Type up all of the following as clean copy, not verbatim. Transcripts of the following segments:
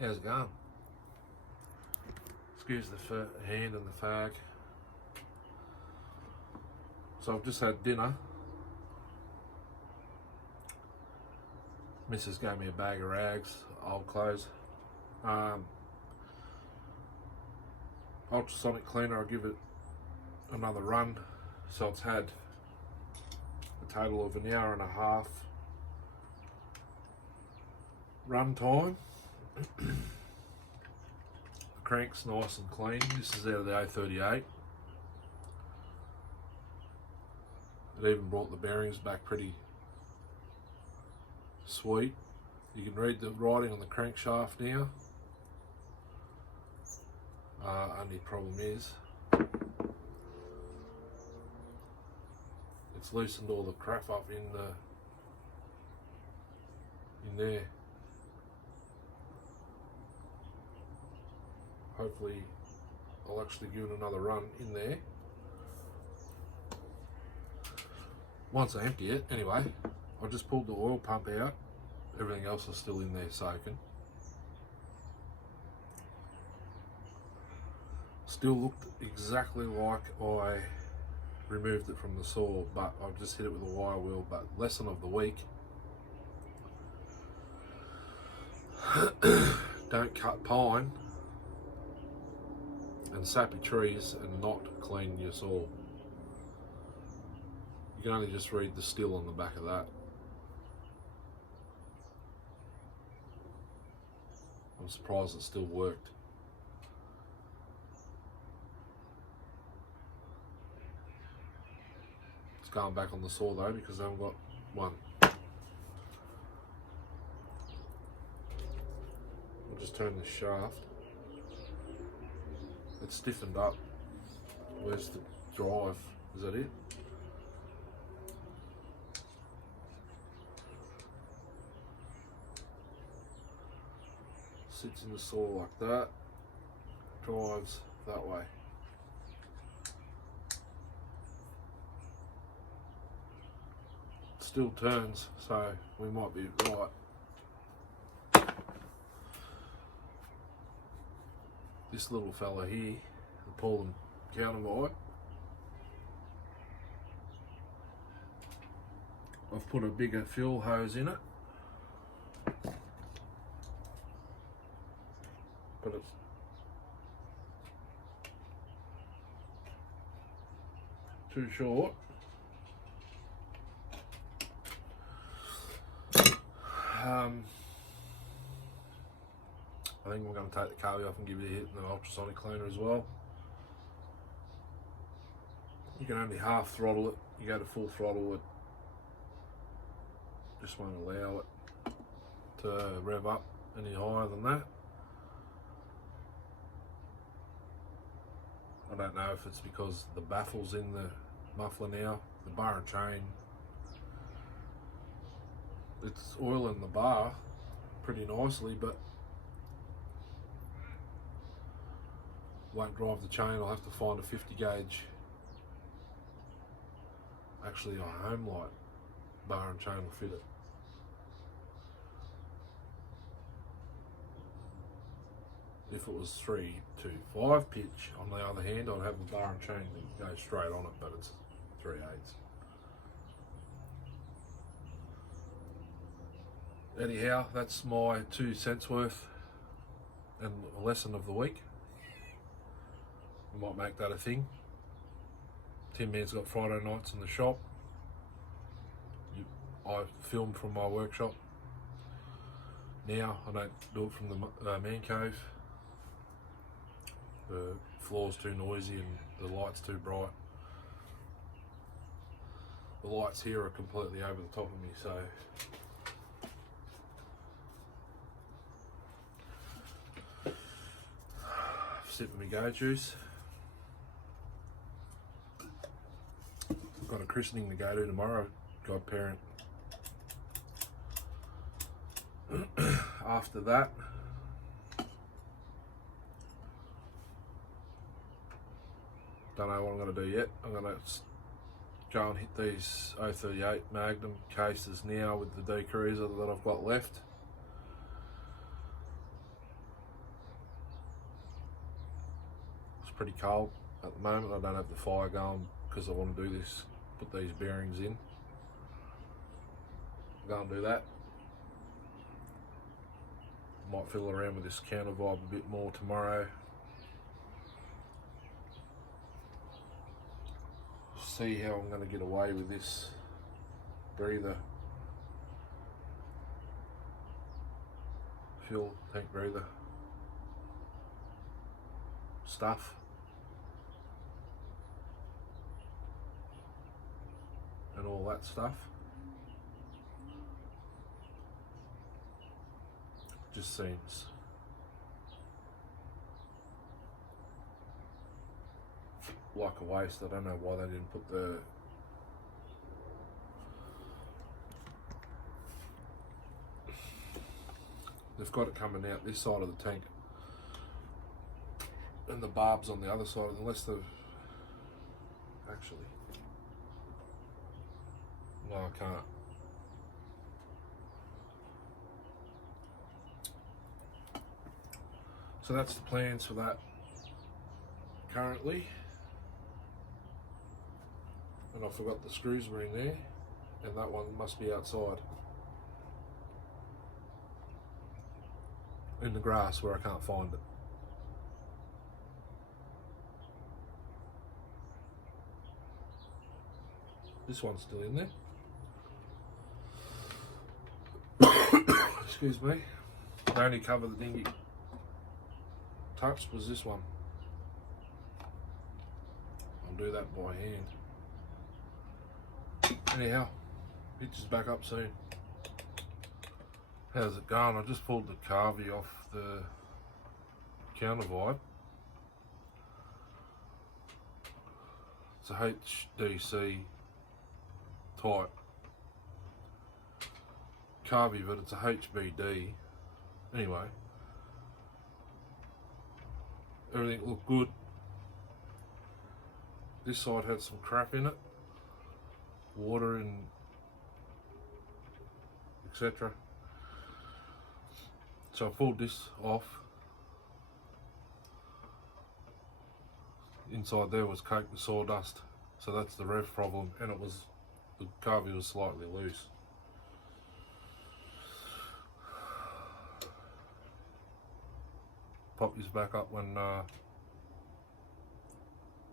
How's it going? Excuse the hand and the fag. So I've just had dinner. Mrs. gave me a bag of rags, old clothes. Ultrasonic cleaner, I'll give it another run. So it's had a total of an hour and a half run time. The crank's nice and clean. This is out of the 038. It even brought the bearings back pretty sweet. You can read the writing on the crankshaft now. Only problem is it's loosened all the crap up in there. Hopefully I'll actually give it another run in there. Once I empty it, anyway, I just pulled the oil pump out. Everything else is still in there soaking. Still looked exactly like I removed it from the saw, but I've just hit it with a wire wheel. But lesson of the week: don't cut pine and sappy trees and not clean your saw. You can only just read the still on the back of that. I'm surprised it still worked. It's going back on the saw though because I haven't got one. I'll just turn the shaft. It's stiffened up. Where's the drive? Is that it? Sits in the saw like that. Drives that way. Still turns, so we might be right. This little fella here, the Poulan counterweight, I've put a bigger fuel hose in it, but it's too short. I think we're going to take the carby off and give it a hit in the ultrasonic cleaner as well. You can only half throttle it. You go to full throttle, it just won't allow it to rev up any higher than that. I don't know if it's because the baffle's in the muffler now, the bar and chain. It's oiling the bar pretty nicely, but won't drive the chain. I'll have to find a 50 gauge, actually a home light bar and chain will fit it. If it was 3-2-5 pitch, on the other hand, I'd have a bar and chain that goes straight on it, but it's 3/8. Anyhow, that's my 2 cents worth and a lesson of the week. We might make that a thing. Tin Man's got Friday nights in the shop. I film from my workshop. Now I don't do it from the man cave. The floor's too noisy and the light's too bright. The lights here are completely over the top of me, so sipping my go juice. Got a christening to go to tomorrow, godparent. After that, don't know what I'm going to do yet. I'm going to go and hit these 038 Magnum cases now with the decruiser that I've got left. pretty cold at the moment. I don't have the fire going because I want to do this, put these bearings in. Go and do that. Might fiddle around with this counter vibe a bit more tomorrow. See how I'm going to get away with this breather, fuel tank breather stuff. And all that stuff. Just seems like a waste. I don't know why they didn't put the they've got it coming out this side of the tank and the barbs on the other side, unless they've actually, no, I can't. So that's the plans for that currently. And I forgot the screws were in there, and that one must be outside in the grass where I can't find it. This one's still in there. Excuse me. The only cover the dinghy touched was this one. I'll do that by hand. Anyhow, pitch is back up soon. How's it going? I just pulled the carvy off the counter vibe. It's a HDC type carvy, but it's a HBD. Anyway, everything looked good. This side had some crap in it, water and etc. So I pulled this off. Inside there was caked with sawdust, so that's the rev problem, and it was, the carvy was slightly loose. Pop this back up when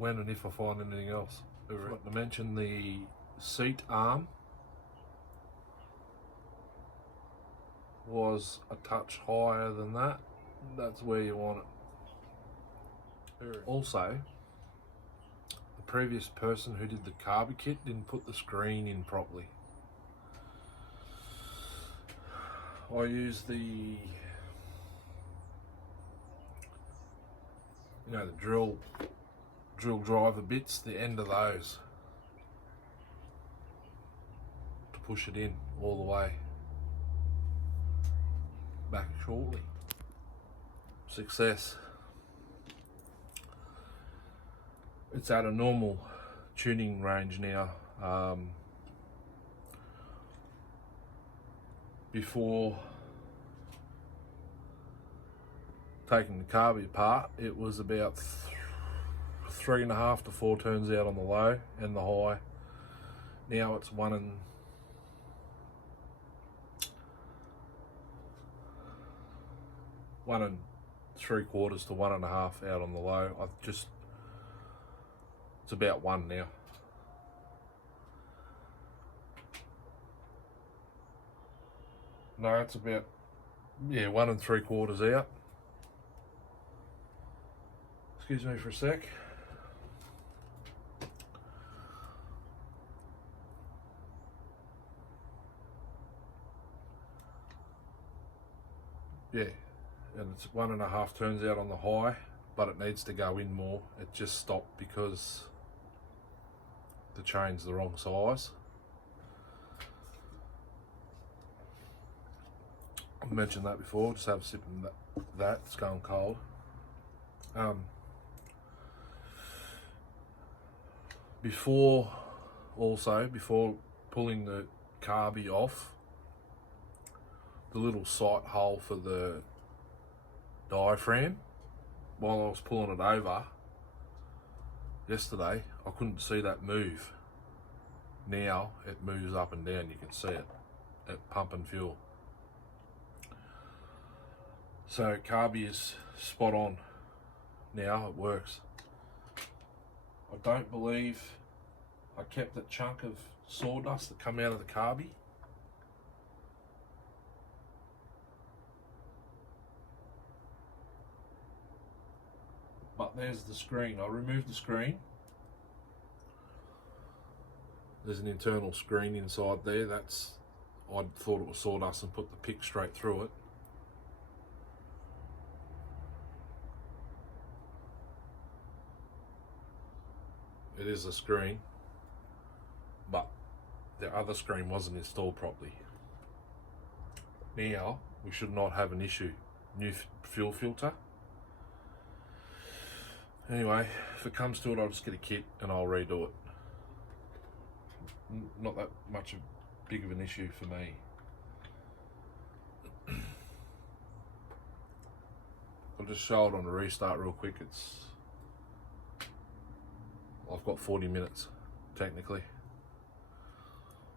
and if I find anything else. I forgot to mention the seat arm was a touch higher than that. That's where you want it. Also, the previous person who did the carby kit didn't put the screen in properly. I used the, the drill driver bits, the end of those, to push it in all the way. Back shortly. Success. It's at a normal tuning range now. Before taking the carby apart, it was about 3.5 to 4 turns out on the low and the high. Now it's 1 and 3/4 to 1.5 out on the low. It's about 1 now. No, it's about 1 3/4 out. Excuse me for a sec. Yeah, and it's 1.5 turns out on the high, but it needs to go in more. It just stopped because the chain's the wrong size. I mentioned that before. Just have a sip of that. It's going cold. Before pulling the carby off, the little sight hole for the diaphragm, while I was pulling it over, yesterday, I couldn't see that move. Now it moves up and down, you can see it at pumping fuel. So carby is spot on now, it works. I don't believe I kept that chunk of sawdust that come out of the carby. But there's the screen. I removed the screen. There's an internal screen inside there. I thought it was sawdust and put the pick straight through it. It is a screen, but the other screen wasn't installed properly. Now we should not have an issue. New fuel filter. Anyway, if it comes to it, I'll just get a kit and I'll redo it. Not that much big of an issue for me. I'll just show it on the restart real quick. I've got 40 minutes technically.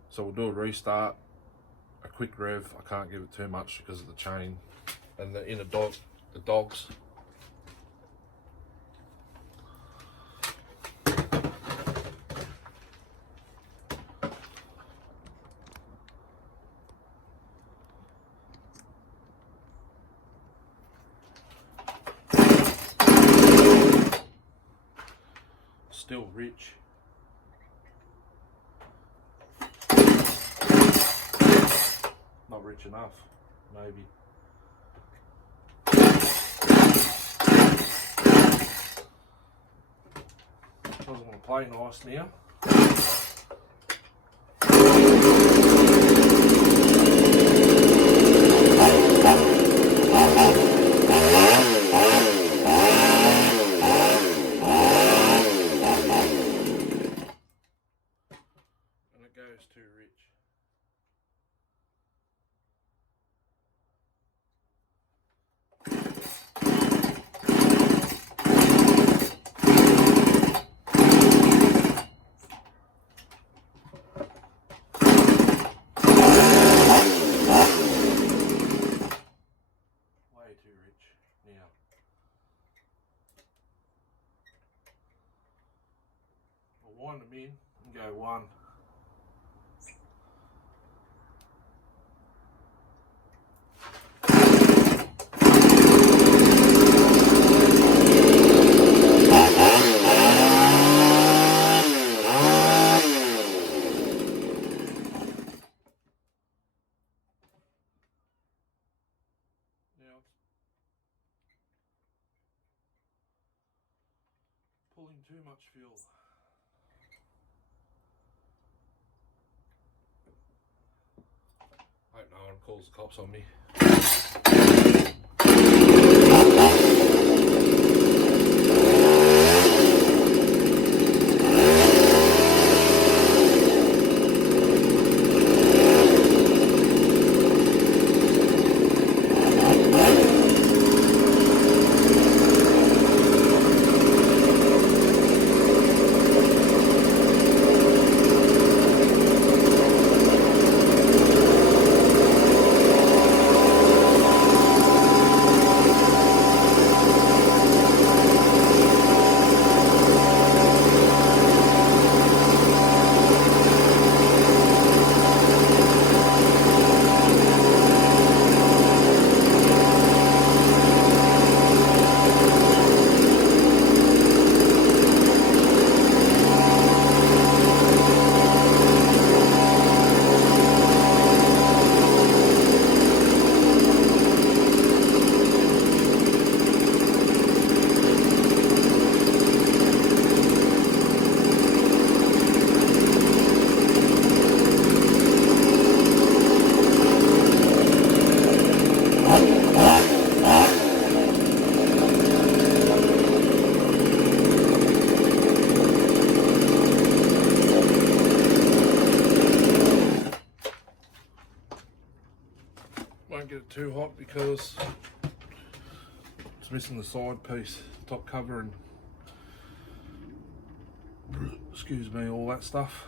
So we'll do a restart, a quick rev. I can't give it too much because of the chain and the inner the dogs. Still rich. Not rich enough, maybe. Doesn't want to play nice now. Goes too rich. Way too rich now. I'll wind them in and go one. Pulling too much fuel. Hope no one calls the cops on me. Won't get it too hot because it's missing the side piece, top cover, and Excuse me, all that stuff.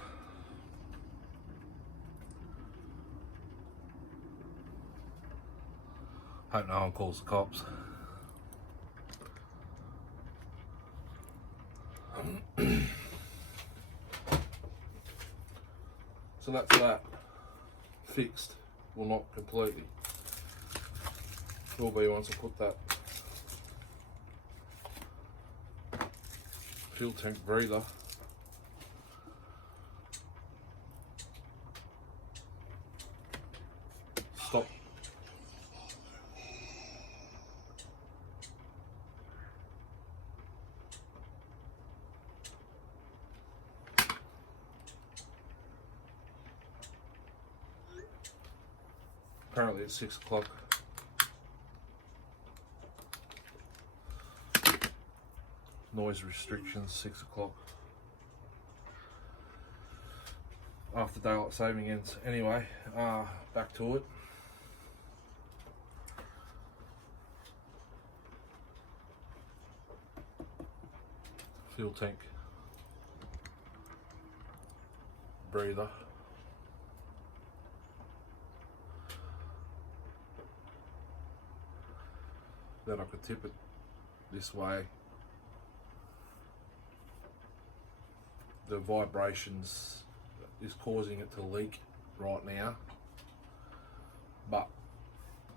Hope no one calls the cops. So that's that. Fixed. Well, not completely. Will be once I put that fuel tank breather stop. Apparently it's 6 o'clock. Noise restrictions, 6 o'clock. After daylight saving ends. Anyway, back to it. Fuel tank breather. Then I could tip it this way. The vibrations is causing it to leak right now, but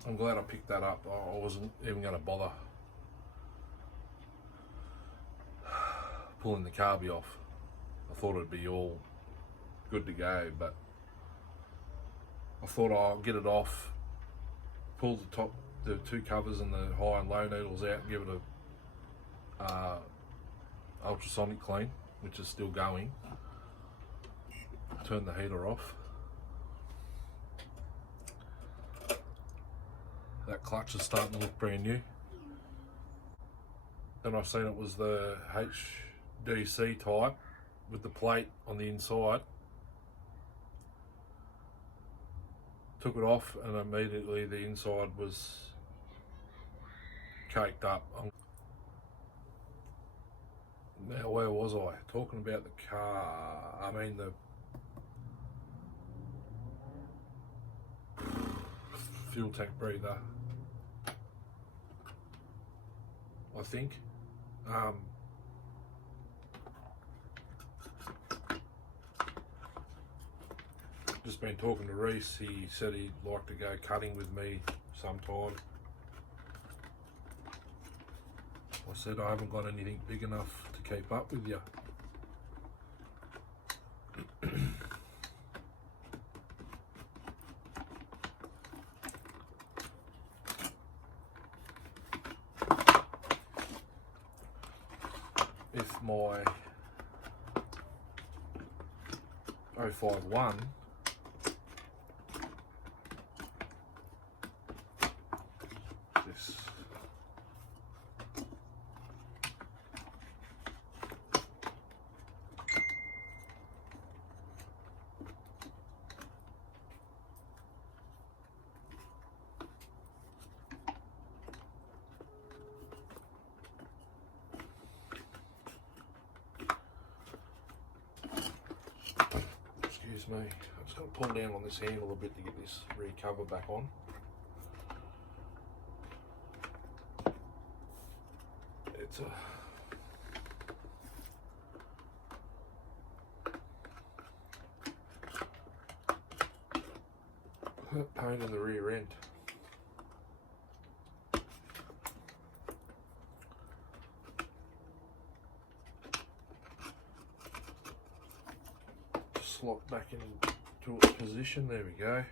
I'm glad I picked that up. I wasn't even going to bother pulling the carby off. I thought it'd be all good to go, but I thought I'll get it off, pull the two covers and the high and low needles out and give it a ultrasonic clean, which is still going. Turn the heater off. That clutch is starting to look brand new. Then I've seen it was the HDC type with the plate on the inside. Took it off and immediately the inside was caked up. Now, where was I? Talking about the car, I mean the fuel tank breather, I think. Just been talking to Reese. He said he'd like to go cutting with me sometime. I said I haven't got anything big enough to keep up with you. If my 051 this excuse me, I'm just going to pull down on this handle a bit to get this rear cover back on. It's a pain in the rear end. Slot back into its position, there we go,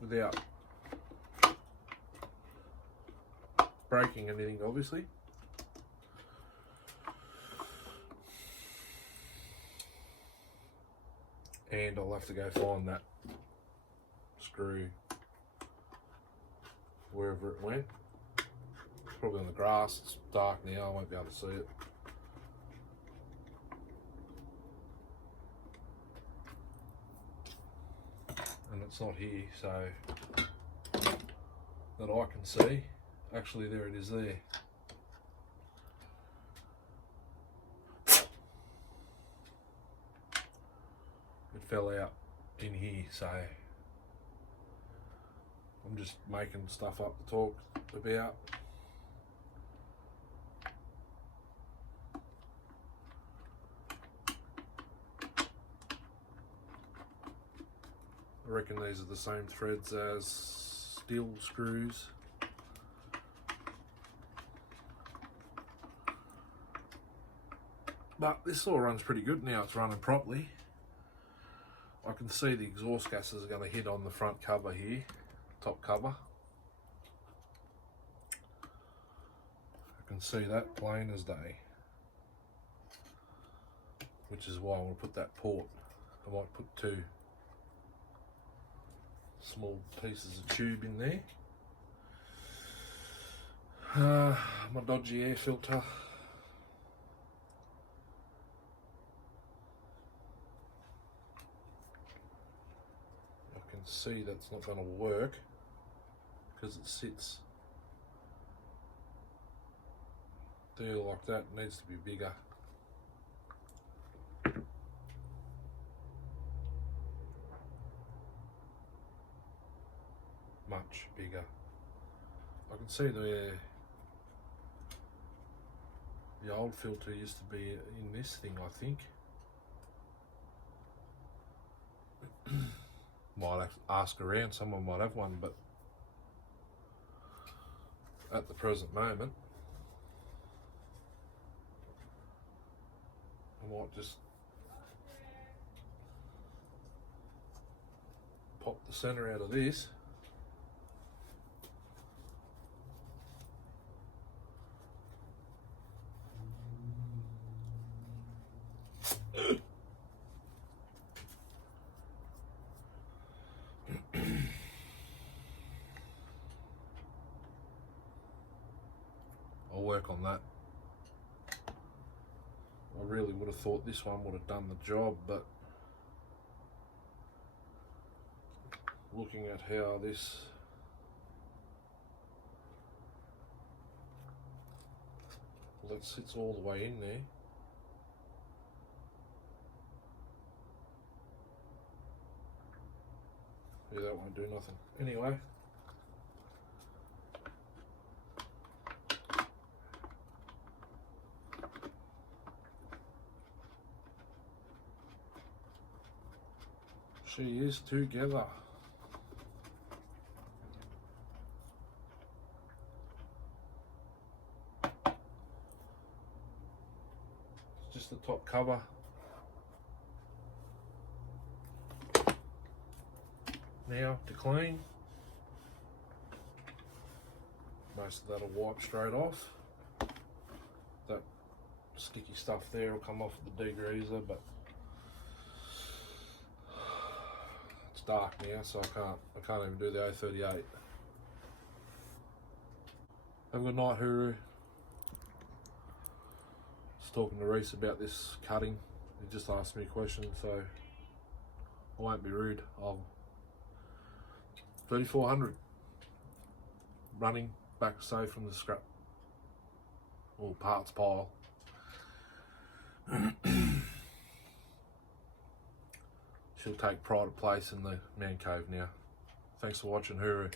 without breaking anything obviously. And I'll have to go find that screw wherever it went. It's probably on the grass, it's dark now, I won't be able to see it. And it's not here, so that I can see. Actually, there it is there. it fell out in here, so I'm just making stuff up to talk about. I reckon these are the same threads as steel screws. But this all runs pretty good now, it's running properly. I can see the exhaust gases are going to hit on the front cover here, top cover. I can see that plain as day. Which is why I'm going to put that port. I might put 2 small pieces of tube in there. My dodgy air filter. I can see that's not going to work because it sits there like that. It needs to be bigger. Much bigger. I can see the old filter used to be in this thing, I think. Might have to ask around, someone might have one, but at the present moment I might just pop the center out of this. I'll work on that. I really would have thought this one would have done the job, but looking at how this that sits all the way in there, yeah, that won't do nothing. Anyway, she is together. It's just the top cover. Now to clean. Most of that'll wipe straight off. That sticky stuff there will come off the degreaser, but it's dark now, so I can't even do the 038. Have a good night, Huru. Just talking to Reese about this cutting. He just asked me a question, so I won't be rude. I'll 3400 running back safe from the scrap or parts pile. She'll take pride of place in the man cave now. Thanks for watching, Huru.